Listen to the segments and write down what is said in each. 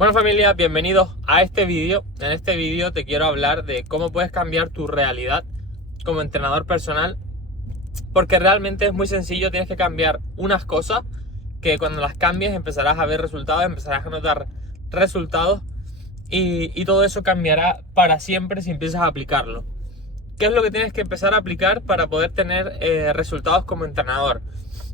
Bueno familia, bienvenidos a este vídeo. En este vídeo te quiero hablar de cómo puedes cambiar tu realidad como entrenador personal, porque realmente es muy sencillo. Tienes que cambiar unas cosas que cuando las cambies empezarás a ver resultados, empezarás a notar resultados y todo eso cambiará para siempre si empiezas a aplicarlo. ¿Qué es lo que tienes que empezar a aplicar para poder tener resultados como entrenador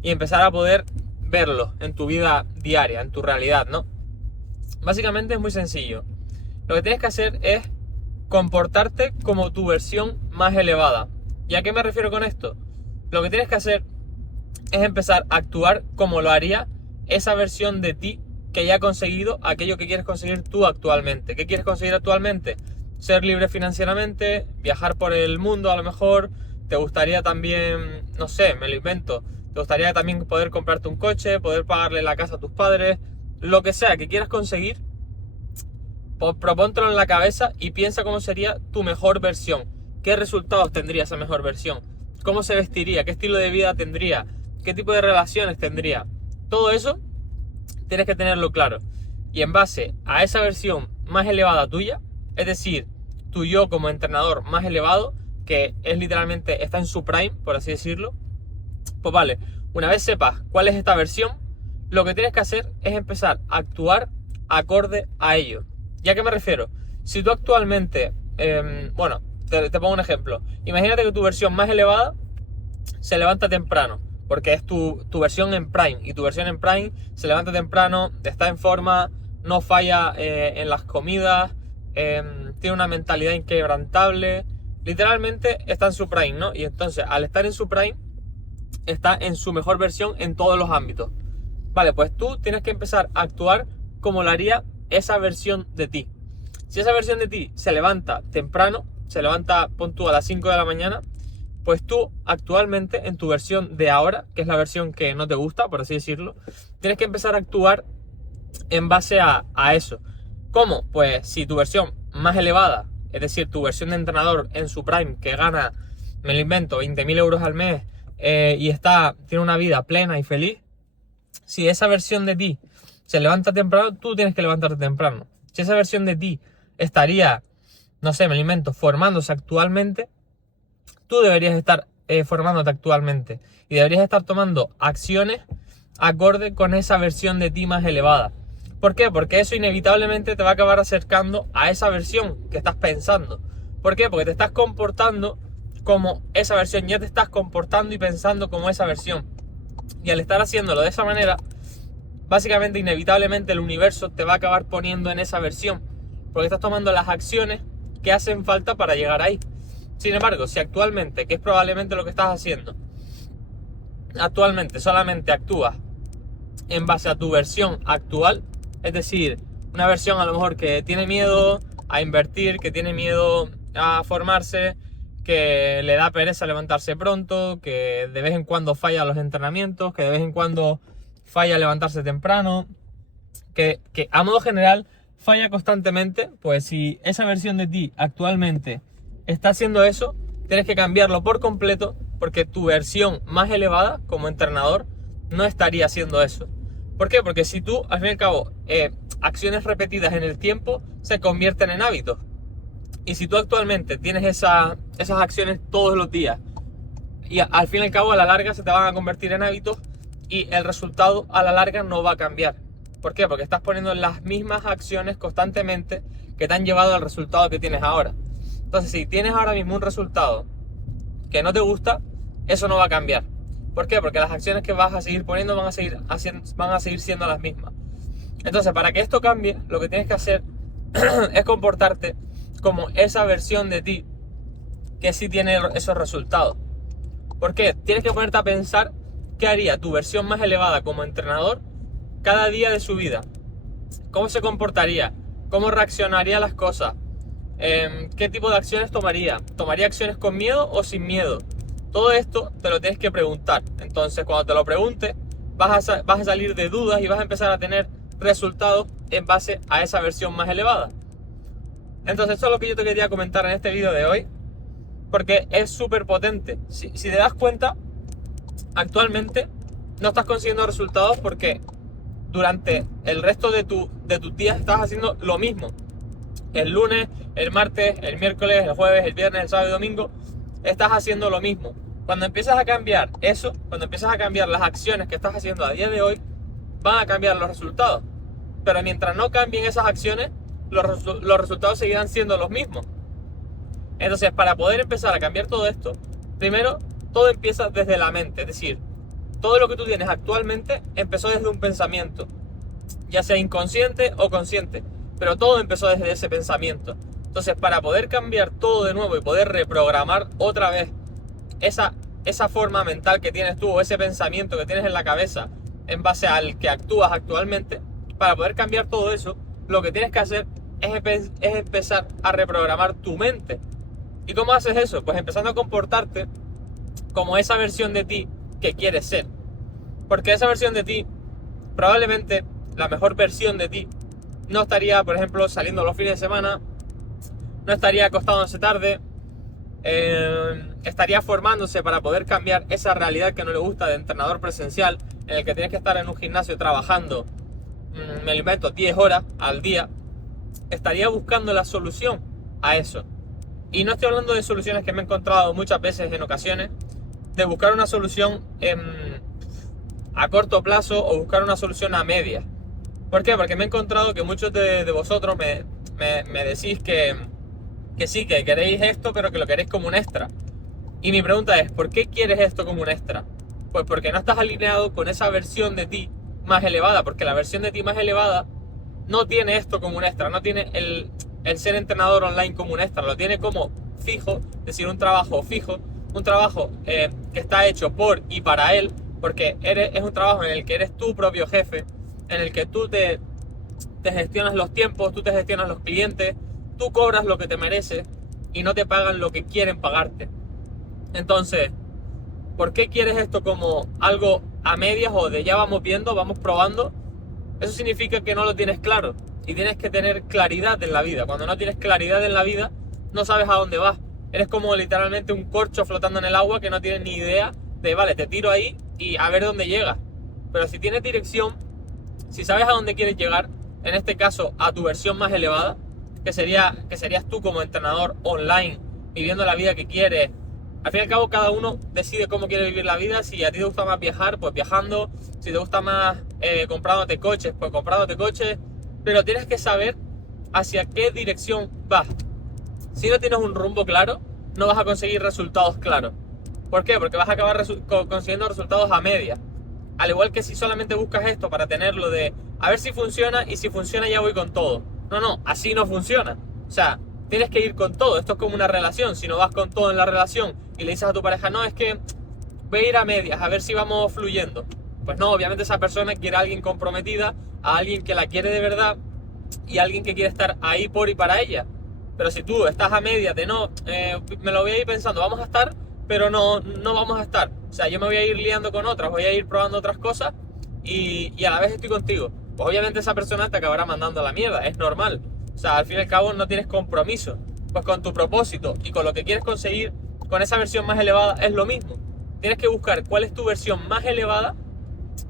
y empezar a poder verlos en tu vida diaria, en tu realidad, ¿no? Básicamente es muy sencillo. Lo que tienes que hacer es comportarte como tu versión más elevada. ¿Y a qué me refiero con esto? Lo que tienes que hacer es empezar a actuar como lo haría esa versión de ti que ya ha conseguido aquello que quieres conseguir tú actualmente. ¿Qué quieres conseguir actualmente? Ser libre financieramente, viajar por el mundo a lo mejor. Te gustaría también, no sé, me lo invento. Te gustaría también poder comprarte un coche, poder pagarle la casa a tus padres. Lo que sea que quieras conseguir, propóntelo en la cabeza y piensa cómo sería tu mejor versión. ¿Qué resultados tendría esa mejor versión? ¿Cómo se vestiría? ¿Qué estilo de vida tendría? ¿Qué tipo de relaciones tendría? Todo eso tienes que tenerlo claro. Y en base a esa versión más elevada tuya, es decir, tu yo como entrenador más elevado, que es literalmente, está en su prime, por así decirlo, pues vale, una vez sepas cuál es esta versión, lo que tienes que hacer es empezar a actuar acorde a ello. ¿Y a qué me refiero? Si tú actualmente, bueno, te pongo un ejemplo. Imagínate que tu versión más elevada se levanta temprano, porque es tu versión en Prime, y tu versión en Prime se levanta temprano, está en forma, no falla en las comidas, tiene una mentalidad inquebrantable, literalmente está en su Prime, ¿no? Y entonces, al estar en su Prime, está en su mejor versión en todos los ámbitos. Vale, pues tú tienes que empezar a actuar como lo haría esa versión de ti. Si esa versión de ti se levanta temprano, se levanta, pon tú, a las 5 de la mañana, pues tú actualmente en tu versión de ahora, que es la versión que no te gusta, por así decirlo, tienes que empezar a actuar en base a eso. ¿Cómo? Pues si tu versión más elevada, es decir, tu versión de entrenador en su prime, que gana, me lo invento, 20.000 euros al mes, y tiene una vida plena y feliz, si esa versión de ti se levanta temprano, tú tienes que levantarte temprano. Si esa versión de ti estaría, no sé, me lo invento, formándose actualmente, tú deberías estar formándote actualmente y deberías estar tomando acciones acorde con esa versión de ti más elevada. ¿Por qué? Porque eso inevitablemente te va a acabar acercando a esa versión que estás pensando. ¿Por qué? Porque te estás comportando como esa versión, ya te estás comportando y pensando como esa versión. Y al estar haciéndolo de esa manera, básicamente, inevitablemente, el universo te va a acabar poniendo en esa versión, porque estás tomando las acciones que hacen falta para llegar ahí. Sin embargo, si actualmente, que es probablemente lo que estás haciendo, actualmente solamente actúas en base a tu versión actual, es decir, una versión a lo mejor que tiene miedo a invertir, que tiene miedo a formarse, que le da pereza levantarse pronto, que de vez en cuando falla los entrenamientos, que de vez en cuando falla levantarse temprano, que a modo general falla constantemente, pues si esa versión de ti actualmente está haciendo eso, tienes que cambiarlo por completo, porque tu versión más elevada como entrenador no estaría haciendo eso. ¿Por qué? Porque si tú, al fin y al cabo, acciones repetidas en el tiempo se convierten en hábitos. Y si tú actualmente tienes esas acciones todos los días y al fin y al cabo a la larga se te van a convertir en hábitos y el resultado a la larga no va a cambiar. ¿Por qué? Porque estás poniendo las mismas acciones constantemente que te han llevado al resultado que tienes ahora. Entonces, si tienes ahora mismo un resultado que no te gusta, eso no va a cambiar. ¿Por qué? Porque las acciones que vas a seguir poniendo van a seguir siendo las mismas. Entonces, para que esto cambie, lo que tienes que hacer es comportarte como esa versión de ti que sí tiene esos resultados. ¿Por qué? Tienes que ponerte a pensar qué haría tu versión más elevada como entrenador cada día de su vida. ¿Cómo se comportaría? ¿Cómo reaccionaría a las cosas? ¿Qué tipo de acciones tomaría? ¿Tomaría acciones con miedo o sin miedo? Todo esto te lo tienes que preguntar. Entonces, cuando te lo preguntes, vas a salir de dudas y vas a empezar a tener resultados en base a esa versión más elevada. Entonces, esto es lo que yo te quería comentar en este vídeo de hoy, porque es súper potente. Si te das cuenta, actualmente no estás consiguiendo resultados porque durante el resto de tus días estás haciendo lo mismo. El lunes, el martes, el miércoles, el jueves, el viernes, el sábado y domingo, estás haciendo lo mismo. Cuando empiezas a cambiar eso, cuando empiezas a cambiar las acciones que estás haciendo a día de hoy, van a cambiar los resultados. Pero mientras no cambien esas acciones, los resultados seguirán siendo los mismos. Entonces, para poder empezar a cambiar todo esto, primero, todo empieza desde la mente. Es decir, todo lo que tú tienes actualmente empezó desde un pensamiento, ya sea inconsciente o consciente, pero todo empezó desde ese pensamiento. Entonces, para poder cambiar todo de nuevo y poder reprogramar otra vez esa forma mental que tienes tú o ese pensamiento que tienes en la cabeza en base al que actúas actualmente, para poder cambiar todo eso, lo que tienes que hacer es empezar a reprogramar tu mente. ¿Y cómo haces eso? Pues empezando a comportarte como esa versión de ti que quieres ser. Porque esa versión de ti, probablemente la mejor versión de ti, no estaría, por ejemplo, saliendo los fines de semana, no estaría acostándose tarde, estaría formándose para poder cambiar esa realidad que no le gusta de entrenador presencial, en el que tienes que estar en un gimnasio trabajando, me lo invento, 10 horas al día. Estaría buscando la solución a eso. Y no estoy hablando de soluciones que me he encontrado muchas veces en ocasiones, de buscar una solución a corto plazo o buscar una solución a media. ¿Por qué? Porque me he encontrado que muchos de vosotros me decís que sí, que queréis esto, pero que lo queréis como un extra. Y mi pregunta es, ¿por qué quieres esto como un extra? Pues porque no estás alineado con esa versión de ti más elevada, porque la versión de ti más elevada no tiene esto como un extra, no tiene el ser entrenador online como un extra, lo tiene como fijo, es decir, un trabajo fijo, un trabajo que está hecho por y para él, porque es un trabajo en el que eres tu propio jefe, en el que tú te gestionas los tiempos, tú te gestionas los clientes, tú cobras lo que te mereces y no te pagan lo que quieren pagarte. Entonces, ¿por qué quieres esto como algo a medias o de ya vamos viendo, vamos probando? Eso significa que no lo tienes claro y tienes que tener claridad en la vida. Cuando no tienes claridad en la vida, no sabes a dónde vas. Eres como literalmente un corcho flotando en el agua que no tienes ni idea de, vale, te tiro ahí y a ver dónde llegas. Pero si tienes dirección, si sabes a dónde quieres llegar, en este caso a tu versión más elevada, que serías tú como entrenador online, viviendo la vida que quieres. Al fin y al cabo, cada uno decide cómo quiere vivir la vida. Si a ti te gusta más viajar, pues viajando. Si te gusta más comprándote coches, pues comprándote coches. Pero tienes que saber hacia qué dirección vas. Si no tienes un rumbo claro, no vas a conseguir resultados claros. ¿Por qué? Porque vas a acabar consiguiendo resultados a media. Al igual que si solamente buscas esto para tenerlo de a ver si funciona y si funciona ya voy con todo. No, así no funciona. O sea, tienes que ir con todo. Esto es como una relación. Si no vas con todo en la relación y le dices a tu pareja, no, es que voy a ir a medias, a ver si vamos fluyendo. Pues no, obviamente esa persona quiere a alguien comprometida, a alguien que la quiere de verdad y a alguien que quiere estar ahí por y para ella. Pero si tú estás a medias de no, me lo voy a ir pensando, vamos a estar, pero no vamos a estar. O sea, yo me voy a ir liando con otras, voy a ir probando otras cosas y a la vez estoy contigo. Pues obviamente esa persona te acabará mandando a la mierda, es normal. O sea, al fin y al cabo no tienes compromiso. Pues con tu propósito y con lo que quieres conseguir, con esa versión más elevada, es lo mismo. Tienes que buscar cuál es tu versión más elevada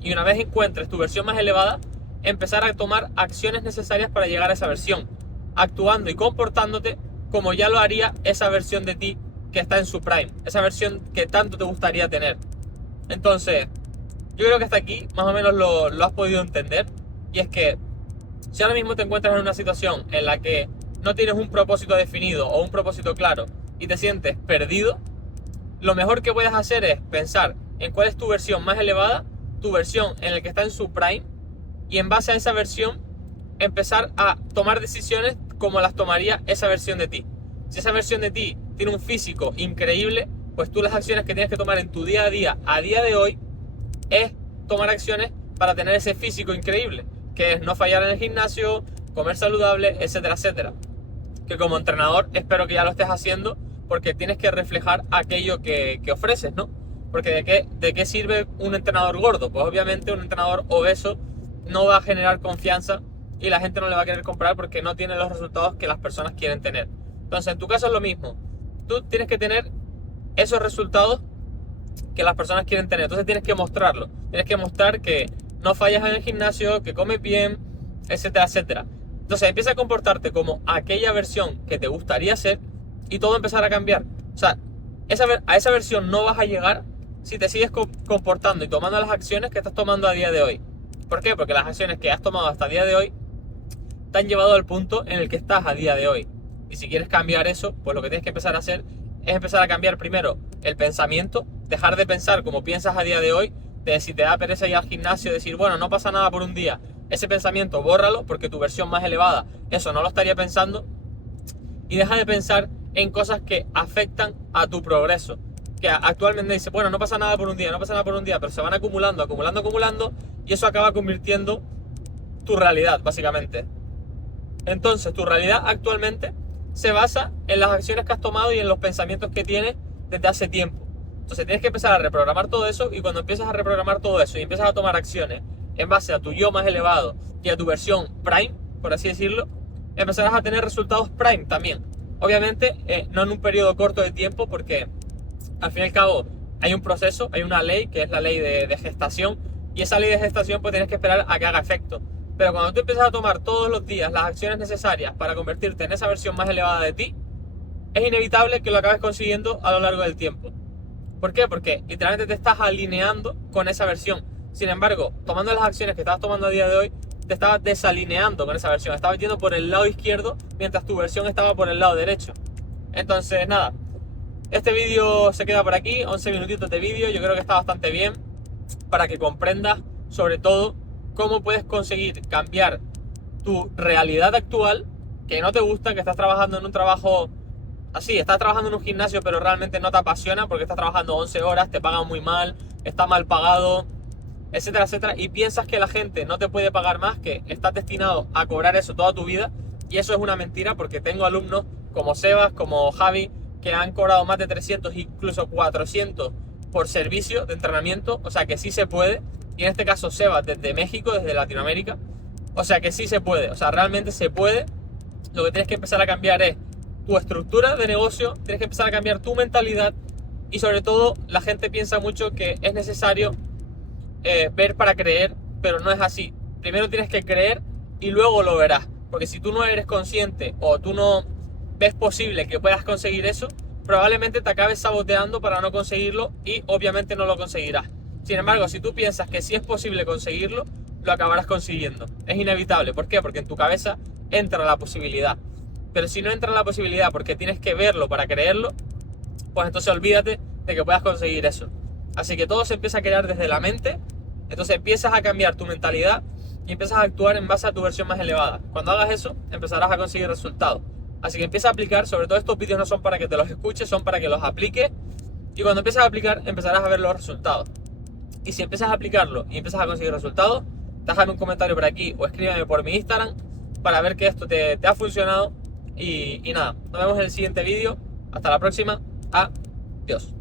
y una vez encuentres tu versión más elevada, empezar a tomar acciones necesarias para llegar a esa versión, actuando y comportándote como ya lo haría esa versión de ti que está en su prime, esa versión que tanto te gustaría tener. Entonces, yo creo que hasta aquí más o menos lo has podido entender. Y es que si ahora mismo te encuentras en una situación en la que no tienes un propósito definido o un propósito claro y te sientes perdido, lo mejor que puedes hacer es pensar en cuál es tu versión más elevada, tu versión en la que está en su prime, y en base a esa versión empezar a tomar decisiones como las tomaría esa versión de ti. Si esa versión de ti tiene un físico increíble, pues tú las acciones que tienes que tomar en tu día a día de hoy, es tomar acciones para tener ese físico increíble, que es no fallar en el gimnasio, comer saludable, etcétera, etcétera. Que como entrenador espero que ya lo estés haciendo, porque tienes que reflejar aquello que ofreces, ¿no? Porque ¿de qué sirve un entrenador gordo? Pues obviamente un entrenador obeso no va a generar confianza y la gente no le va a querer comprar porque no tiene los resultados que las personas quieren tener. Entonces en tu caso es lo mismo. Tú tienes que tener esos resultados que las personas quieren tener. Entonces tienes que mostrarlo. Tienes que mostrar que no fallas en el gimnasio, que comes bien, etcétera, etcétera. Entonces empieza a comportarte como aquella versión que te gustaría ser y todo empezará a cambiar. O sea, a esa versión no vas a llegar si te sigues comportando y tomando las acciones que estás tomando a día de hoy. ¿Por qué? Porque las acciones que has tomado hasta el día de hoy te han llevado al punto en el que estás a día de hoy. Y si quieres cambiar eso, pues lo que tienes que empezar a hacer es empezar a cambiar primero el pensamiento, dejar de pensar como piensas a día de hoy, de si te da pereza ir al gimnasio, decir, bueno, no pasa nada por un día. Ese pensamiento, bórralo, porque tu versión más elevada, eso no lo estaría pensando. Y deja de pensar en cosas que afectan a tu progreso. Que actualmente dice, bueno, no pasa nada por un día, no pasa nada por un día, pero se van acumulando, acumulando, acumulando, y eso acaba convirtiendo tu realidad, básicamente. Entonces, tu realidad actualmente se basa en las acciones que has tomado y en los pensamientos que tienes desde hace tiempo. Entonces, tienes que empezar a reprogramar todo eso, y cuando empiezas a reprogramar todo eso y empiezas a tomar acciones en base a tu yo más elevado y a tu versión prime, por así decirlo, empezarás a tener resultados prime también. Obviamente, no en un periodo corto de tiempo, porque al fin y al cabo hay un proceso, hay una ley que es la ley de gestación, y esa ley de gestación pues tienes que esperar a que haga efecto. Pero cuando tú empiezas a tomar todos los días las acciones necesarias para convertirte en esa versión más elevada de ti, es inevitable que lo acabes consiguiendo a lo largo del tiempo. ¿Por qué? Porque literalmente te estás alineando con esa versión. Sin embargo, tomando las acciones que estabas tomando a día de hoy, te estabas desalineando con esa versión. Estabas yendo por el lado izquierdo mientras tu versión estaba por el lado derecho. Entonces, nada. Este vídeo se queda por aquí, 11 minutitos de vídeo. Yo creo que está bastante bien para que comprendas, sobre todo, cómo puedes conseguir cambiar tu realidad actual, que no te gusta, que estás trabajando en un trabajo así, estás trabajando en un gimnasio pero realmente no te apasiona porque estás trabajando 11 horas, te pagan muy mal, está mal pagado, etcétera, etcétera, y piensas que la gente no te puede pagar más, que estás destinado a cobrar eso toda tu vida, y eso es una mentira, porque tengo alumnos como Sebas, como Javi, que han cobrado más de 300, incluso 400 por servicio de entrenamiento, o sea que sí se puede. Y en este caso Sebas desde México, desde Latinoamérica, o sea que sí se puede, o sea, realmente se puede. Lo que tienes que empezar a cambiar es tu estructura de negocio, tienes que empezar a cambiar tu mentalidad, y sobre todo la gente piensa mucho que es necesario ver para creer, pero no es así. Primero tienes que creer y luego lo verás, porque si tú no eres consciente o tú no ves posible que puedas conseguir eso, probablemente te acabes saboteando para no conseguirlo y obviamente no lo conseguirás. Sin embargo, si tú piensas que sí es posible conseguirlo, lo acabarás consiguiendo. Es inevitable. ¿Por qué? Porque en tu cabeza entra la posibilidad. Pero si no entra la posibilidad porque tienes que verlo para creerlo, pues entonces olvídate de que puedas conseguir eso. Así que todo se empieza a crear desde la mente. Entonces empiezas a cambiar tu mentalidad y empiezas a actuar en base a tu versión más elevada. Cuando hagas eso, empezarás a conseguir resultados. Así que empieza a aplicar. Sobre todo estos vídeos no son para que te los escuches, son para que los apliques. Y cuando empieces a aplicar, empezarás a ver los resultados. Y si empiezas a aplicarlo y empiezas a conseguir resultados, déjame un comentario por aquí o escríbeme por mi Instagram para ver que esto te ha funcionado. Y nada, nos vemos en el siguiente vídeo. Hasta la próxima. Adiós.